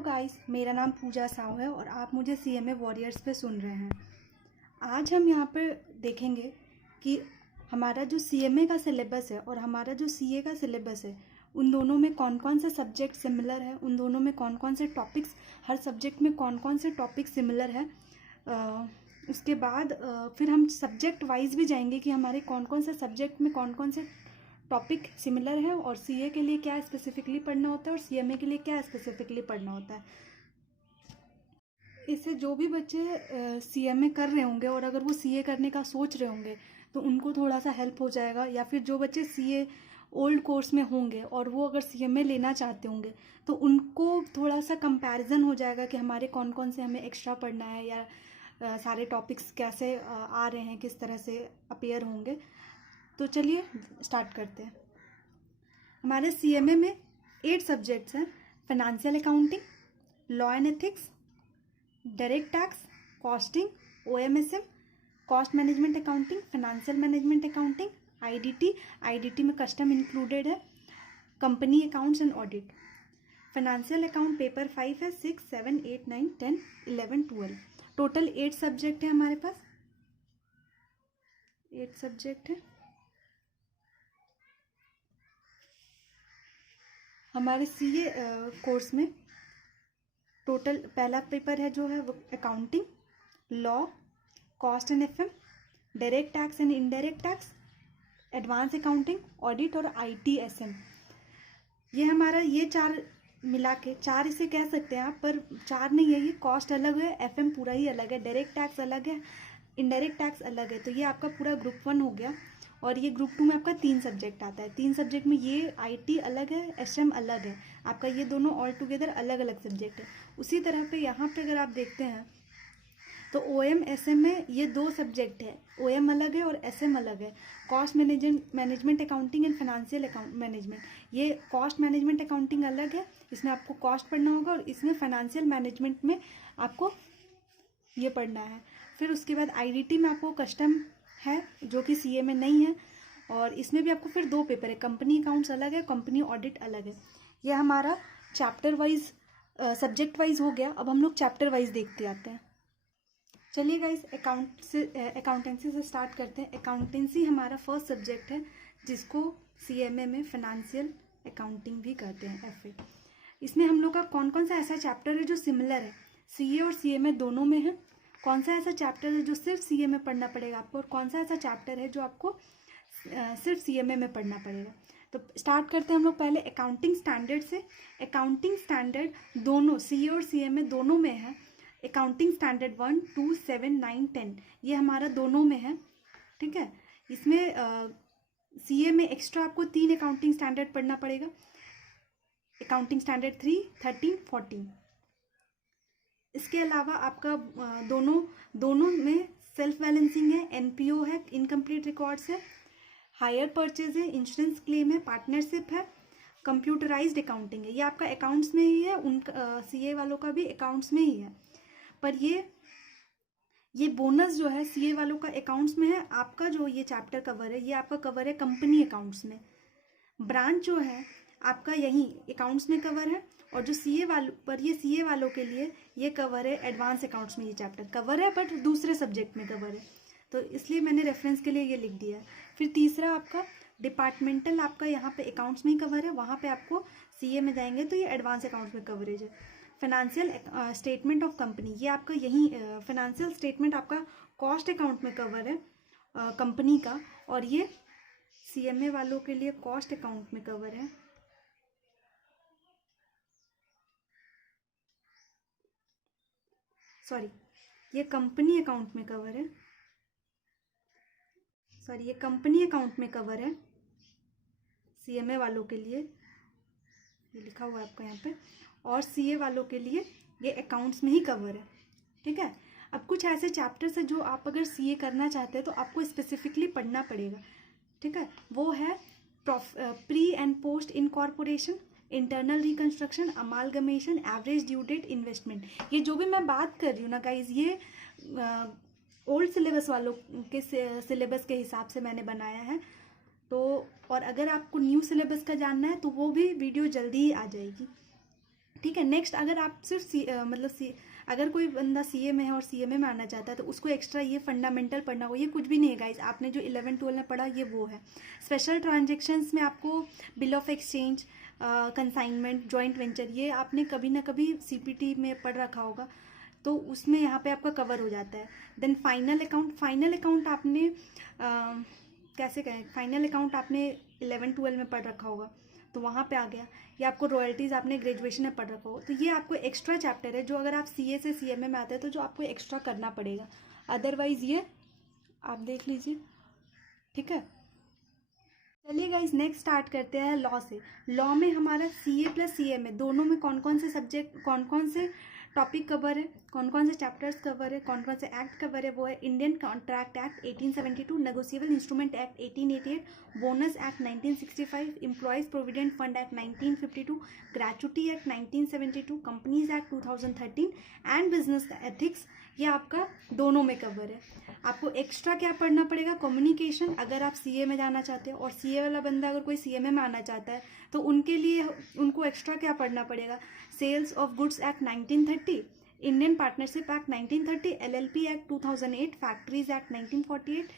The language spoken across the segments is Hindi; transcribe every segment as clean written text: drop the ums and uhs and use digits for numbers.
गाइस, मेरा नाम पूजा साव है और आप मुझे सीएमए वॉरियर्स पे सुन रहे हैं। आज हम यहाँ पर देखेंगे कि हमारा जो सीएमए का सिलेबस है और हमारा जो सीए का सिलेबस है, उन दोनों में कौन कौन से सब्जेक्ट सिमिलर है, उन दोनों में कौन कौन से टॉपिक्स, हर सब्जेक्ट में कौन कौन से टॉपिक सिमिलर है। उसके बाद फिर हम सब्जेक्ट वाइज भी जाएंगे कि हमारे कौन कौन से सब्जेक्ट में कौन कौन से टॉपिक सिमिलर है और सीए के लिए क्या स्पेसिफिकली पढ़ना होता है और सीएमए के लिए क्या स्पेसिफिकली पढ़ना होता है। इससे जो भी बच्चे सीएमए कर रहे होंगे और अगर वो सीए करने का सोच रहे होंगे तो उनको थोड़ा सा हेल्प हो जाएगा, या फिर जो बच्चे सीए ओल्ड कोर्स में होंगे और वो अगर सीएमए लेना चाहते होंगे तो उनको थोड़ा सा कंपैरिजन हो जाएगा कि हमारे कौन कौन से हमें एक्स्ट्रा पढ़ना है या सारे टॉपिक्स कैसे आ रहे हैं, किस तरह से अपीयर होंगे। तो चलिए स्टार्ट करते हैं। हमारे सीएमए में 8 सब्जेक्ट्स हैं: financial accounting, law and ethics, direct tax, costing, OMSM, cost management accounting, financial management accounting, IDT में कस्टम इंक्लूडेड है, company accounts and audit. Financial account paper 5 है, 6, 7, 8, 9, 10, 11, 12। टोटल 8 सब्जेक्ट है हमारे पास, 8 सब्जेक्ट है। हमारे सीए कोर्स में टोटल पहला पेपर है जो है वो accounting, law, cost and FM, direct tax and indirect tax, advance accounting, audit और आईटीएसएम। ये हमारा ये 4 मिला के 4 इसे कह सकते हैं आप, पर 4 नहीं है, ये कॉस्ट अलग है, एफएम पूरा ही अलग है, डायरेक्ट टैक्स अलग है, इनडायरेक्ट टैक्स अलग है। तो ये आपका पूरा ग्रुप 1 हो गया। और ये ग्रुप 2 में आपका 3 सब्जेक्ट आता है। 3 सब्जेक्ट में ये आईटी अलग है, एसएम अलग है, आपका ये दोनों ऑल टुगेदर अलग अलग सब्जेक्ट है। उसी तरह पे यहाँ पे अगर आप देखते हैं तो ओएम एसएम में ये 2 सब्जेक्ट है, ओएम अलग है और एसएम अलग है। Cost management accounting and financial account management, ये कॉस्ट मैनेजमेंट अकाउंटिंग अलग है, इसमें आपको कॉस्ट पढ़ना होगा, और इसमें फाइनेंशियल मैनेजमेंट में आपको ये पढ़ना है। फिर उसके बाद आईडीटी में आपको कस्टम है जो कि सीए में नहीं है, और इसमें भी आपको फिर 2 पेपर है, कंपनी अकाउंट्स अलग है, कंपनी ऑडिट अलग है। यह हमारा चैप्टर वाइज सब्जेक्ट वाइज हो गया। अब हम लोग चैप्टर वाइज देखते आते हैं। चलिए गाइस, अकाउंटेंसी से स्टार्ट करते हैं। अकाउंटेंसी हमारा फर्स्ट सब्जेक्ट है, जिसको सीएमए में फाइनेंशियल अकाउंटिंग भी कहते हैं, एफए। इसमें हम लोग का कौन कौन सा ऐसा चैप्टर है जो सिमिलर है सीए और सीएमए दोनों में है, कौन सा ऐसा चैप्टर है जो सिर्फ सीए में पढ़ना पड़ेगा आपको, और कौन सा ऐसा चैप्टर है जो आपको सिर्फ सीएमए में पढ़ना पड़ेगा। तो स्टार्ट करते हैं हम लोग पहले अकाउंटिंग स्टैंडर्ड से। अकाउंटिंग स्टैंडर्ड दोनों सीए और सीएमए दोनों में है। अकाउंटिंग स्टैंडर्ड 1, 2, 7, 9, 10 ये हमारा दोनों में है, ठीक है। इसमें सीए में एक्स्ट्रा आपको 3 अकाउंटिंग स्टैंडर्ड पढ़ना पड़ेगा, अकाउंटिंग स्टैंडर्ड 3, 13, 14। इसके अलावा आपका दोनों में सेल्फ बैलेंसिंग है, एनपीओ है, इनकम्प्लीट रिकॉर्ड्स है, हायर परचेज है, इंश्योरेंस क्लेम है, पार्टनरशिप है, कंप्यूटराइज्ड अकाउंटिंग है। ये आपका अकाउंट्स में ही है, उन सीए वालों का भी अकाउंट्स में ही है, पर ये बोनस जो है सीए वालों का अकाउंट्स में है। आपका जो ये चैप्टर कवर है, ये आपका कवर है कंपनी अकाउंट्स में। ब्रांच जो है आपका यही अकाउंट्स में कवर है, और जो सीए वालों पर ये सीए वालों के लिए ये कवर है एडवांस अकाउंट्स में। ये चैप्टर कवर है बट दूसरे सब्जेक्ट में कवर है, तो इसलिए मैंने रेफरेंस के लिए ये लिख दिया है। फिर तीसरा आपका डिपार्टमेंटल, आपका यहाँ पे अकाउंट्स में ही कवर है, वहाँ पे आपको सीए में जाएंगे तो ये एडवांस अकाउंट्स में कवरेज है। फाइनेंशियल स्टेटमेंट ऑफ कंपनी, ये आपका यही फाइनेंशियल स्टेटमेंट आपका कॉस्ट अकाउंट में कवर है कंपनी का, और ये सीएमए वालों के लिए कॉस्ट अकाउंट में कवर है। सॉरी, ये कंपनी अकाउंट में कवर है, सॉरी ये कंपनी अकाउंट में कवर है सीएमए वालों के लिए, ये लिखा हुआ है आपको यहाँ पे, और सीए वालों के लिए ये अकाउंट्स में ही कवर है, ठीक है। अब कुछ ऐसे चैप्टर्स है जो आप अगर सीए करना चाहते हैं तो आपको स्पेसिफिकली पढ़ना पड़ेगा, ठीक है। वो है pre and post incorporation, internal reconstruction, amalgamation, average due date, investment. ये जो भी मैं बात कर रही हूँ ना गाइज, ये ओल्ड सिलेबस वालों के सिलेबस के हिसाब से मैंने बनाया है। तो और अगर आपको न्यू सिलेबस का जानना है तो वो भी वीडियो जल्दी ही आ जाएगी। ठीक है। नेक्स्ट, अगर आप सिर्फ अगर कोई बंदा सीए में है और सीएमए में आना चाहता है तो उसको एक्स्ट्रा ये फंडामेंटल पढ़ना होगा। ये कुछ भी नहीं है गाइज, आपने जो 11-12 में पढ़ा ये वो है। स्पेशल ट्रांजेक्शन्स में आपको bill of exchange, consignment, joint venture, ये आपने कभी ना कभी सीपीटी में पढ़ रखा होगा, तो उसमें यहाँ पे आपका कवर हो जाता है। देन फाइनल अकाउंट आपने कैसे कहें, फाइनल अकाउंट आपने 11-12 में पढ़ रखा होगा, तो वहाँ पे आ गया। या आपको रॉयल्टीज़ आपने ग्रेजुएशन में पढ़ रखा हो, तो ये आपको एक्स्ट्रा चैप्टर है जो अगर आप सीए से सीएमए में आते हैं तो जो आपको एक्स्ट्रा करना पड़ेगा। अदरवाइज ये आप देख लीजिए, ठीक है। चलिए गाइज, नेक्स्ट स्टार्ट करते हैं लॉ से। लॉ में हमारा सीए प्लस सीएमए दोनों में कौन कौन से सब्जेक्ट, कौन कौन से टॉपिक कवर है, कौन कौन से चैप्टर्स कवर है, कौन कौन से एक्ट कवर है, वो है Indian contract act 1872, negotiable instrument act 1888, bonus act 1965, employees provident fund act 1952, gratuity act 1972, companies act 2013 and business ethics. ये आपका दोनों में कवर है। आपको एक्स्ट्रा क्या पढ़ना पड़ेगा, कम्युनिकेशन, अगर आप सीए में जाना चाहते हो, और सीए वाला बंदा अगर कोई सीएमए में आना चाहता है तो उनके लिए उनको एक्स्ट्रा क्या पढ़ना पड़ेगा, sales of goods act 1930, Indian partnership act 1930, LLP act 2008, factories act 1948,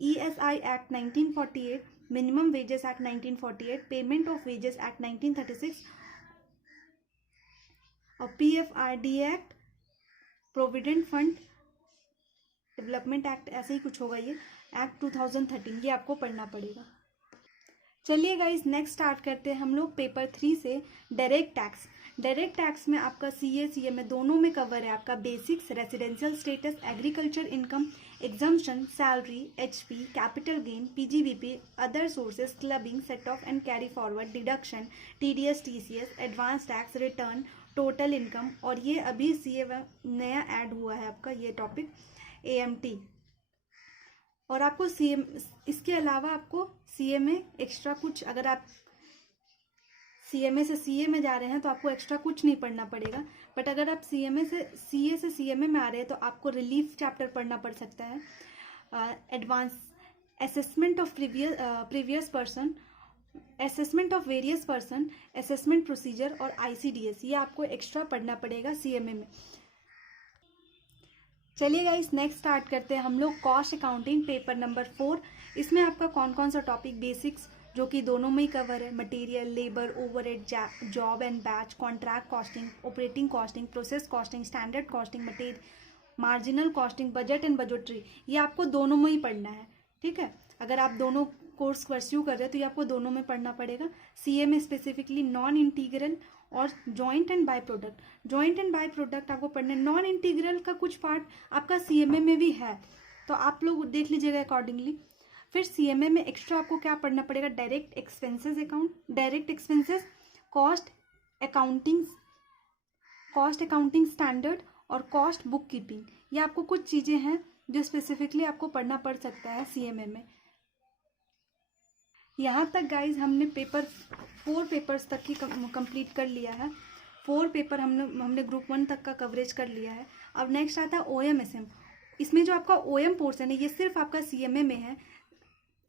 ESI act 1948, minimum wages act 1948, payment of wages act 1936 और PFRD act, provident fund development act, ऐसे ही कुछ होगा ये, एक्ट 2013, ये आपको पढ़ना पड़ेगा। चलिए गाइज, नेक्स्ट स्टार्ट करते हैं हम लोग पेपर 3 से, डायरेक्ट टैक्स। डायरेक्ट टैक्स में आपका सीए सीएमए दोनों में कवर है। आपका basics, residential status, agriculture income, exemption, salary, HP, capital gain, PGBP, other sources, clubbing, set of and carry forward, deduction, TDS, TCS, advance tax return, total income, और ये अभी सीए नया ऐड हुआ है आपका ये टॉपिक, एएमटी। और आपको सीएम, इसके अलावा आपको सीए में एक्स्ट्रा कुछ, अगर आप सीएमए से सीए में जा रहे हैं तो आपको एक्स्ट्रा कुछ नहीं पढ़ना पड़ेगा। बट अगर आप सीएमए से सीए से सीएमए में आ रहे हैं तो आपको रिलीफ चैप्टर पढ़ना पड़ सकता है, advance assessment of previous person, assessment of various person, assessment procedure और आईसीडीएस, ये आपको एक्स्ट्रा पढ़ना पड़ेगा सीएमए में। चलिए गाइस, नेक्स्ट स्टार्ट करते हैं हम लोग कॉस्ट अकाउंटिंग पेपर नंबर 4। इसमें आपका कौन कौन सा टॉपिक, बेसिक्स जो कि दोनों में ही कवर है, material, labour, overhead, job and batch, contract costing, operating costing, process costing, standard costing, material, marginal costing, budget and budgetary, ये आपको दोनों में ही पढ़ना है, ठीक है। अगर आप दोनों कोर्स परस्यू कर रहे हैं तो ये आपको दोनों में पढ़ना पड़ेगा। सीए में स्पेसिफिकली नॉन इंटीग्रल और joint and by product, joint and by product आपको पढ़ना है। नॉन इंटीग्रल का कुछ पार्ट आपका सीएमए में भी है, तो आप लोग देख लीजिएगा अकॉर्डिंगली। फिर सीएमए में एक्स्ट्रा आपको क्या पढ़ना पड़ेगा, direct expenses account, direct expenses, cost accounting standard और कॉस्ट बुक कीपिंग, ये आपको कुछ चीज़ें हैं जो स्पेसिफिकली आपको पढ़ना पड़ सकता है सीएमए में। यहाँ तक गाइज हमने पेपर 4 पेपर्स तक ही कंप्लीट कर लिया है। 4 पेपर हमने ग्रुप 1 तक का कवरेज कर लिया है। अब नेक्स्ट आता है ओएमएसएम। इसमें जो आपका ओएम पोर्शन है ये सिर्फ आपका सीएमए में है,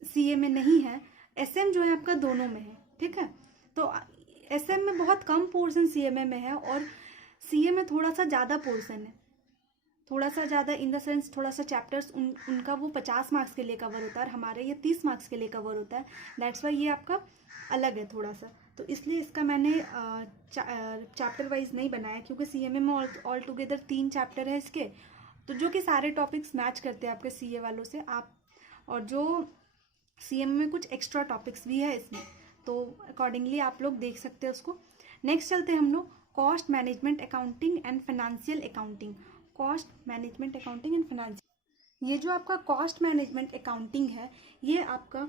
सीए में नहीं है। एसएम जो है आपका दोनों में है, ठीक है। तो एसएम में बहुत कम पोर्शन सीएमए में है और सीए में थोड़ा सा ज़्यादा पोर्शन है, थोड़ा सा ज़्यादा इन द सेंस थोड़ा सा चैप्टर्स उनका वो 50 मार्क्स के लिए कवर होता है और हमारे ये 30 मार्क्स के लिए कवर होता है। दैट्स वाई ये आपका अलग है थोड़ा सा, तो इसलिए इसका मैंने चैप्टर वाइज नहीं बनाया, क्योंकि सीएमए में ऑल टुगेदर 3 चैप्टर है इसके, तो जो कि सारे टॉपिक्स मैच करते हैं आपके सीए वालों से आप, और जो सीएमए में कुछ एक्स्ट्रा टॉपिक्स भी है इसमें, तो अकॉर्डिंगली आप लोग देख सकते हैं उसको। नेक्स्ट चलते हैं हम लोग cost management accounting and financial accounting. Cost management accounting and financial, ये जो आपका कॉस्ट मैनेजमेंट अकाउंटिंग है ये आपका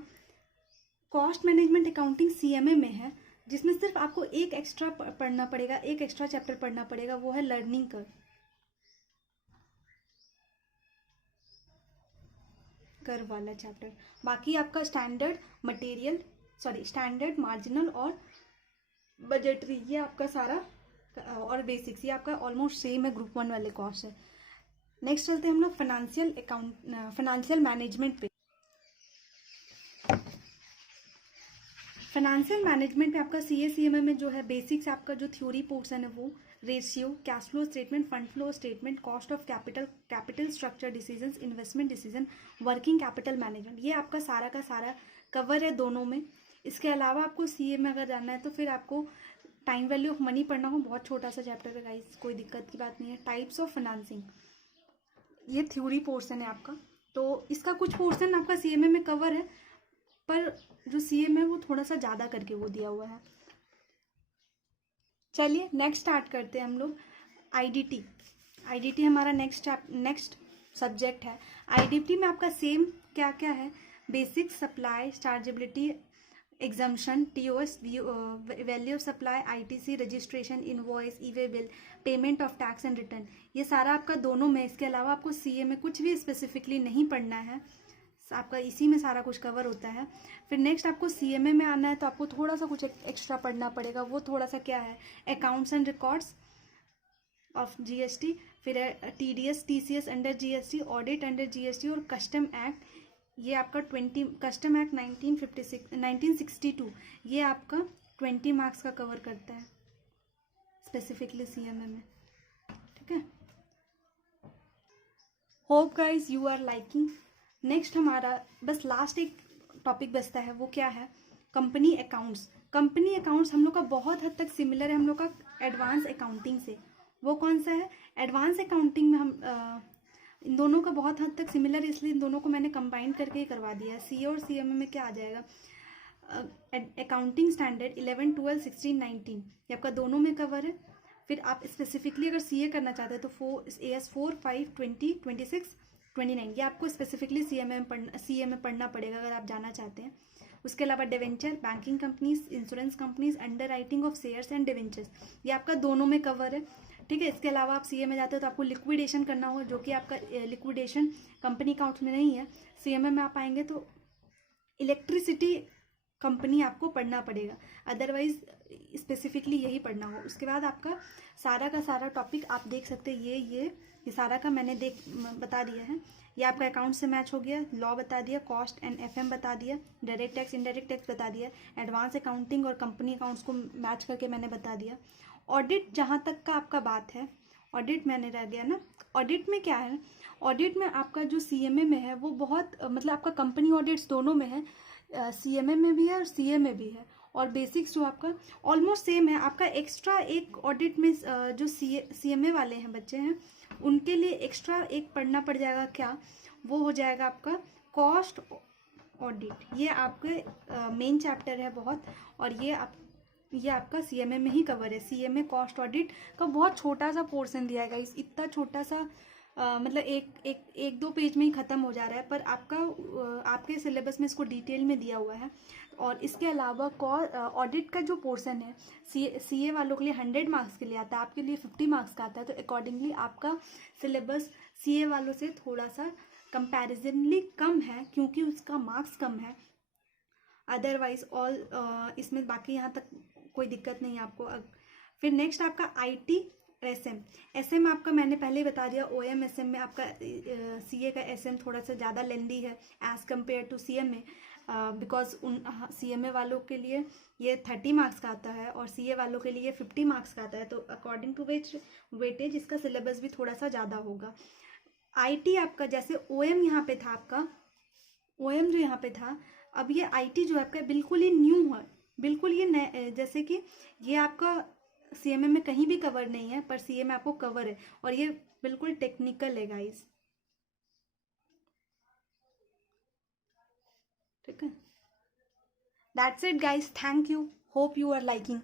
कॉस्ट मैनेजमेंट अकाउंटिंग सीएमए में है, जिसमें सिर्फ आपको एक एक्स्ट्रा पढ़ना पड़ेगा, एक एक्स्ट्रा चैप्टर पढ़ना पड़ेगा, वो है लर्निंग कर्व वाला चैप्टर। बाकी आपका स्टैंडर्ड मार्जिनल और बजटरी ये आपका सारा और बेसिक्स ये आपका ऑलमोस्ट सेम है, ग्रुप 1 वाले कॉस्ट है। नेक्स्ट चलते हैं हम लोग फाइनेंशियल मैनेजमेंट पे। फाइनेंशियल मैनेजमेंट में आपका CA CMA में जो है बेसिक्स आपका जो थ्योरी पोर्शन है वो ratio, cash flow statement, fund flow statement, cost of capital, capital structure decisions, investment decision, working capital management, ये आपका सारा का सारा कवर है दोनों में। इसके अलावा आपको CA में अगर जाना है तो फिर आपको टाइम वैल्यू ऑफ मनी पढ़ना हो, बहुत छोटा सा चैप्टर है गाइस, कोई दिक्कत की बात नहीं है। टाइप्स ऑफ फाइनेंसिंग, ये थ्योरी पोर्शन है आपका, तो इसका कुछ पोर्शन आपका CMA में कवर है, पर जो CA में वो थोड़ा सा ज़्यादा करके वो दिया हुआ है। चलिए नेक्स्ट स्टार्ट करते हैं हम लोग। IDT हमारा नेक्स्ट सब्जेक्ट है। IDT में आपका सेम क्या क्या है, basic, supply, chargeability, exemption, TOS, value of supply, ITC, registration, invoice, e-way bill, payment of tax and return, ये सारा आपका दोनों में। इसके अलावा आपको CA में कुछ भी स्पेसिफिकली नहीं पढ़ना है, आपका इसी में सारा कुछ कवर होता है। फिर नेक्स्ट आपको CMA में आना है तो आपको थोड़ा सा कुछ एक्स्ट्रा पढ़ना पड़ेगा, वो थोड़ा सा क्या है, accounts and records of GST, फिर TDS TCS under GST, audit under GST और कस्टम एक्ट, ये आपका 20 कस्टम एक्ट 1962, ये आपका 20 मार्क्स का कवर करता है स्पेसिफिकली CMA में। ठीक है, hope guys you are liking. Next हमारा बस लास्ट एक टॉपिक बचता है, वो क्या है, कंपनी अकाउंट्स। कंपनी अकाउंट्स हम लोग का बहुत हद तक सिमिलर है हम लोग का एडवांस अकाउंटिंग से। वो कौन सा है, एडवांस अकाउंटिंग में हम इन दोनों का बहुत हद तक सिमिलर है, इसलिए इन दोनों को मैंने कंबाइन करके ही करवा दिया है। CA और CMA में क्या आ जाएगा, अकाउंटिंग स्टैंडर्ड 11, 12, 16, 19, ये आपका दोनों में कवर है। फिर आप स्पेसिफिकली अगर CA करना चाहते हैं तो AS 4, 5, 20, 26, 29, ये आपको स्पेसिफिकली CA में पढ़ना पड़ेगा अगर आप जाना चाहते हैं। उसके अलावा debenture, banking companies, insurance companies, under writing of shares and debentures, ये आपका दोनों में कवर है। ठीक है, इसके अलावा आप CA में जाते हो तो आपको लिक्विडेशन करना होगा, जो कि आपका लिक्विडेशन कंपनी अकाउंट में नहीं है। CMA में आप आएंगे तो इलेक्ट्रिसिटी कंपनी आपको पढ़ना पड़ेगा, अदरवाइज स्पेसिफिकली यही पढ़ना हो। उसके बाद आपका सारा का सारा टॉपिक आप देख सकते हैं, ये सारा का मैंने बता दिया है। ये आपका अकाउंट से मैच हो गया, लॉ बता दिया, कॉस्ट एंड FM बता दिया, डायरेक्ट टैक्स इनडायरेक्ट टैक्स बता दिया, एडवांस अकाउंटिंग और कंपनी अकाउंट्स को मैच करके मैंने बता दिया। ऑडिट जहाँ तक का आपका बात है, ऑडिट मैंने रह गया ना, ऑडिट में क्या है, ऑडिट में आपका जो CMA में है वो बहुत मतलब आपका कंपनी ऑडिट्स दोनों में है, CMA में भी है और CA में भी है, और बेसिक्स जो आपका ऑलमोस्ट सेम है। आपका एक्स्ट्रा एक ऑडिट में जो CMA वाले हैं बच्चे हैं उनके लिए एक्स्ट्रा एक पढ़ना पड़ जाएगा, क्या वो हो जाएगा आपका कॉस्ट ऑडिट, ये आपके मेन चैप्टर है बहुत, और ये आपका CMA में ही कवर है। CMA कॉस्ट ऑडिट का बहुत छोटा सा पोर्शन दिया है, इतना छोटा सा मतलब एक दो पेज में ही ख़त्म हो जा रहा है, पर आपके सिलेबस में इसको डिटेल में दिया हुआ है। और इसके अलावा ऑडिट का जो पोर्शन है CA वालों के लिए 100 मार्क्स के लिए आता है, आपके लिए 50 मार्क्स का आता है, तो अकॉर्डिंगली आपका सिलेबस CA वालों से थोड़ा सा कंपैरिजनली कम है, क्योंकि उसका मार्क्स कम है। अदरवाइज ऑल इसमें बाकी यहाँ तक कोई दिक्कत नहीं है आपको। फिर नेक्स्ट आपका IT SM आपका मैंने पहले ही बता दिया, OM SM में आपका CA का SM थोड़ा सा ज़्यादा लेंदी है as compare to CMA, because CMA वालों के लिए ये 30 मार्क्स का आता है और CA वालों के लिए 50 मार्क्स का आता है, तो अकॉर्डिंग टू वेटेज इसका सिलेबस भी थोड़ा सा ज़्यादा होगा। IT आपका जैसे OM यहाँ पे था, आपका OM जो यहाँ पे था, अब ये IT जो आपका बिल्कुल ही न्यू है, बिल्कुल ये नए, जैसे कि ये आपका CMA में कहीं भी कवर नहीं है, पर CA में आपको कवर है, और ये बिल्कुल टेक्निकल है गाइस। ठीक है, that's it guys, thank you, hope you are liking.